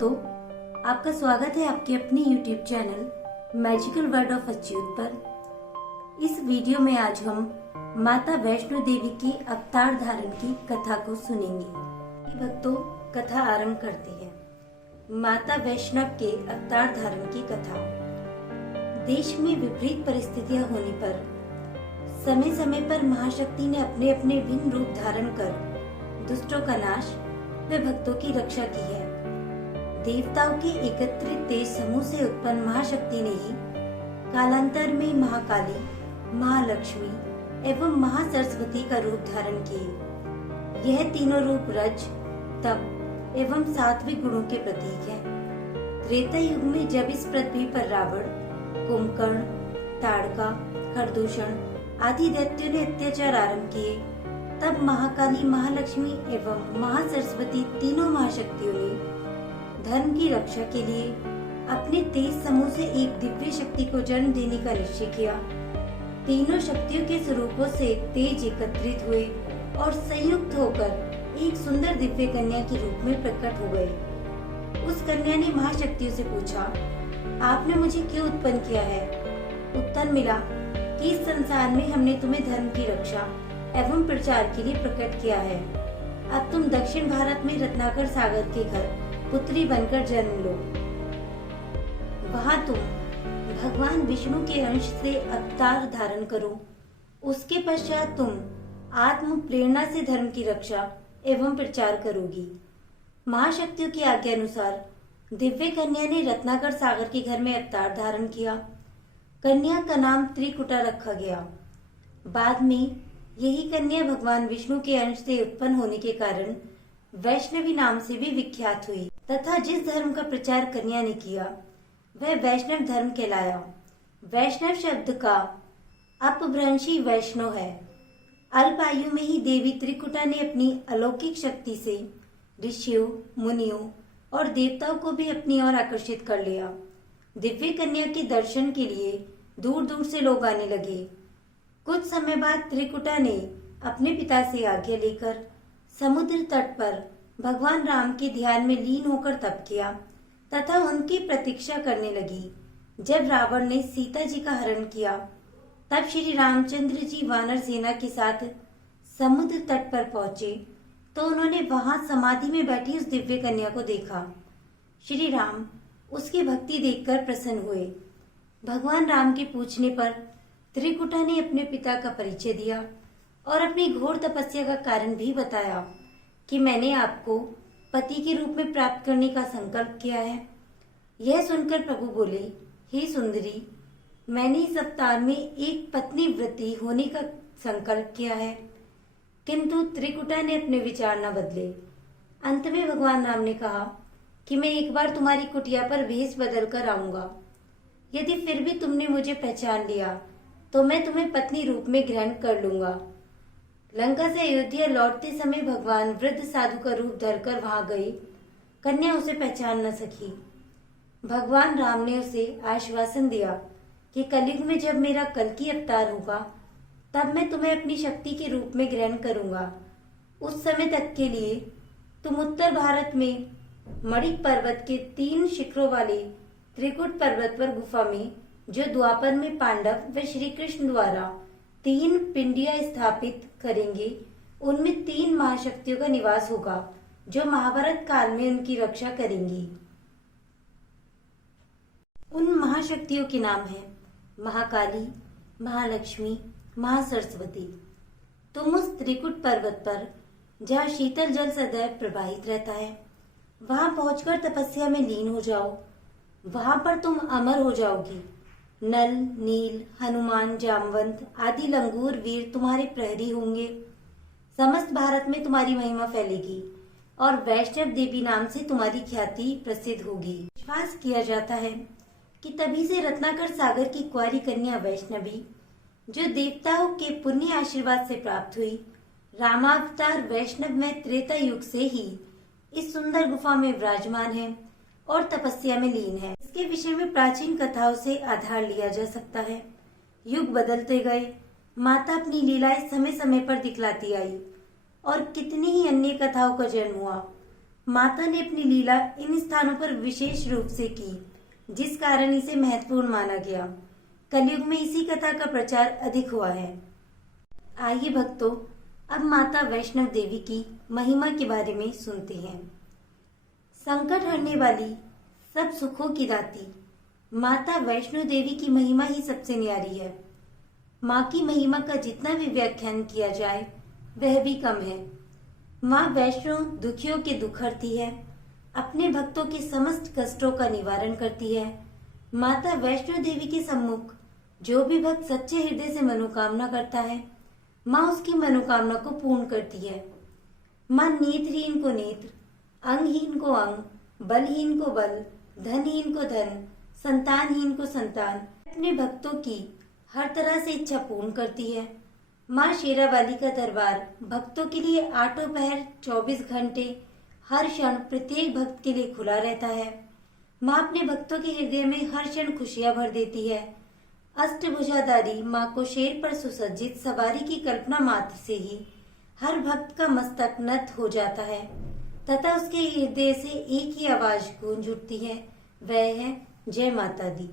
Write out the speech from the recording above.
भक्तों, आपका स्वागत है आपके अपने YouTube channel magical word of Achyut पर। इस वीडियो में आज हम माता वैष्णो देवी की अवतार धारण की कथा को सुनेंगे। भक्तों, कथा आरंभ करते हैं। माता वैष्णव के अवतार धारण की कथा। देश में विपरीत परिस्थितियां होने पर समय समय पर महाशक्ति ने अपने अपने भिन्न रूप धारण कर दुष्टों का नाश व भक्तों की रक्षा की है। देवताओं के एकत्रित तेज समूह से उत्पन्न महाशक्ति ने ही कालांतर में महाकाली, महालक्ष्मी एवं महासरस्वती का रूप धारण किए। यह तीनों रूप रज, तप एवं सात्विक गुणों के प्रतीक हैं। त्रेता युग में जब इस पृथ्वी पर रावण, कुंभकर्ण, ताड़का, खरदूषण आदि दैत्यों ने अत्याचार आरंभ किए, तब महाकाली, महालक्ष्मी एवं महासरस्वती तीनों महाशक्तियों ने धर्म की रक्षा के लिए अपने तेज समूह से एक दिव्य शक्ति को जन्म देने का निश्चय किया। तीनों शक्तियों के स्वरूपों से तेज एकत्रित हुए और संयुक्त होकर एक सुंदर दिव्य कन्या के रूप में प्रकट हो गए। उस कन्या ने महाशक्तियों से पूछा, आपने मुझे क्यों उत्पन्न किया है? उत्तर मिला कि इस संसार में हमने तुम्हें धर्म की रक्षा एवं प्रचार के लिए प्रकट किया है। अब तुम दक्षिण भारत में रत्नाकर सागर के घर पुत्री बनकर जन्म लो। वहाँ तुम भगवान विष्णु के अंश से अवतार धारण करो। उसके पश्चात तुम आत्म प्रेरणा से धर्म की रक्षा एवं प्रचार करोगी। महाशक्तियों की आज्ञा अनुसार दिव्य कन्या ने रत्नाकर सागर के घर में अवतार धारण किया। कन्या का नाम त्रिकुटा रखा गया। बाद में यही कन्या भगवान विष्णु के अंश से उत्पन्न होने के कारण वैष्णवी नाम से भी विख्यात हुई तथा जिस धर्म का प्रचार कन्या ने किया वह वैष्णव धर्म कहलाया। वैष्णव शब्द का अपभ्रंशी वैष्णव है। अल्प आयु में ही देवी त्रिकुटा ने अपनी अलौकिक शक्ति से ऋषियों, मुनियों और देवताओं को भी अपनी ओर आकर्षित कर लिया। दिव्य कन्या के दर्शन के लिए दूर दूर से लोग आने लगे। कुछ समय बाद त्रिकुटा ने अपने पिता से आज्ञा लेकर समुद्र तट पर भगवान राम के ध्यान में लीन होकर तप किया तथा उनकी प्रतीक्षा करने लगी। जब रावण ने सीता जी का हरण किया, तब श्री रामचंद्र जी वानर सेना के साथ समुद्र तट पर पहुंचे तो उन्होंने वहां समाधि में बैठी उस दिव्य कन्या को देखा। श्री राम उसकी भक्ति देखकर प्रसन्न हुए। भगवान राम के पूछने पर त्रिकुटा ने अपने पिता का परिचय दिया और अपनी घोर तपस्या का कारण भी बताया कि मैंने आपको पति के रूप में प्राप्त करने का संकल्प किया है। यह सुनकर प्रभु बोले, हे सुंदरी, मैंने इस अवतार में एक पत्नी व्रती होने का संकल्प किया है। किंतु त्रिकुटा ने अपने विचार न बदले। अंत में भगवान राम ने कहा कि मैं एक बार तुम्हारी कुटिया पर भेष बदल कर आऊंगा। यदि फिर भी तुमने मुझे पहचान लिया तो मैं तुम्हें पत्नी रूप में ग्रहण कर लूंगा। लंका से अयोध्या लौटते समय भगवान वृद्ध साधु का रूप धरकर वहां गए। कन्या उसे पहचान न सकी। भगवान राम ने उसे आश्वासन दिया कि कलयुग में जब मेरा कल्कि अवतार होगा तब मैं तुम्हें अपनी शक्ति के रूप में ग्रहण करूंगा। उस समय तक के लिए तुम उत्तर भारत में मणिक पर्वत के 3 शिखरों वाले त्रिकुट पर्वत पर गुफा में, जो द्वापर में पांडव व श्री कृष्ण द्वारा 3 पिंडियां स्थापित करेंगे, उनमें 3 महाशक्तियों का निवास होगा जो महाभारत काल में उनकी रक्षा करेंगी। उन महाशक्तियों के नाम हैं महाकाली, महालक्ष्मी, महासरस्वती। तुम उस त्रिकुट पर्वत पर, जहाँ शीतल जल सदैव प्रवाहित रहता है, वहां पहुंचकर तपस्या में लीन हो जाओ। वहां पर तुम अमर हो जाओगी। नल, नील, हनुमान, जामवंत आदि लंगूर वीर तुम्हारे प्रहरी होंगे। समस्त भारत में तुम्हारी महिमा फैलेगी और वैष्णव देवी नाम से तुम्हारी ख्याति प्रसिद्ध होगी। विश्वास किया जाता है कि तभी से रत्नाकर सागर की कुंवारी कन्या वैष्णवी, जो देवताओं के पुण्य आशीर्वाद से प्राप्त हुई, रामावतार वैष्णव में त्रेता युग से ही इस सुंदर गुफा में विराजमान है और तपस्या में लीन है। इसके विषय में प्राचीन कथाओं से आधार लिया जा सकता है। युग बदलते गए, माता अपनी लीलाएं समय समय पर दिखलाती आई और कितनी ही अन्य कथाओं का जन्म हुआ। माता ने अपनी लीला इन स्थानों पर विशेष रूप से की, जिस कारण इसे महत्वपूर्ण माना गया। कलयुग में इसी कथा का प्रचार अधिक हुआ है। आइए भक्तों, अब माता वैष्णव देवी की महिमा के बारे में सुनते हैं। संकट हरने वाली, सब सुखों की दाती माता वैष्णो देवी की महिमा ही सबसे न्यारी है। माँ की महिमा का जितना भी व्याख्यान किया जाए वह भी कम है। माँ वैष्णो दुखियों के दुख हरती है, अपने भक्तों के समस्त कष्टों का निवारण करती है। माता वैष्णो देवी के सम्मुख जो भी भक्त सच्चे हृदय से मनोकामना करता है, माँ उसकी मनोकामना को पूर्ण करती है। माँ नेत्रहीन को नेत्र, अंगहीन को अंग, बलहीन को बल, धनहीन को धन, संतानहीन को संतान, अपने भक्तों की हर तरह से इच्छा पूर्ण करती है। माँ शेरावाली का दरबार भक्तों के लिए आठों पहर 24 घंटे हर क्षण प्रत्येक भक्त के लिए खुला रहता है। माँ अपने भक्तों के हृदय में हर क्षण खुशियां भर देती है। अष्टभुजाधारी माँ को शेर पर सुसज्जित सवारी की कल्पना मात्र से ही हर भक्त का मस्तक नत हो जाता है तथा उसके हृदय से एक ही आवाज गूंज उठती है, वह है जय माता दी।